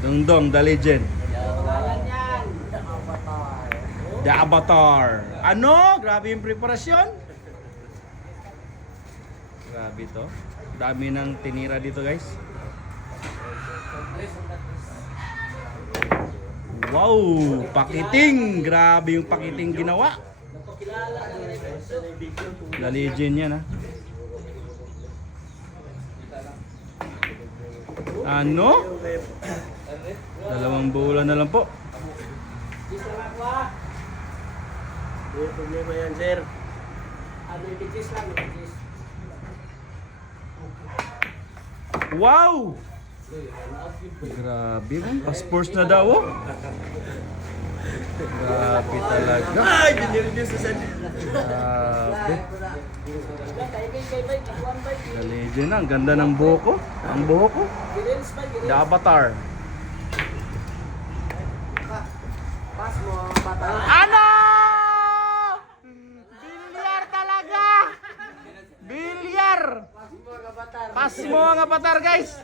Dongdong, the legend. The Avatar. Ano? Grabe yung preparasyon. Grabe to. Dami ng tinira dito, guys. Wow! Pakiting! Grabe yung pakiting ginawa. The legend yan, ha? Ano? 2 bulan na lang po. May problema yan, sir. Wow! Grabe man. Passports na daw, oh. Grabe talaga. Ay, binireview sa sir. Grabe. The legend na. Ang ganda ng buhok ko. Ang buhok ko. The Avatar. Ano? Bilyar talaga! Bilyar! Pas mo ang Avatar, guys!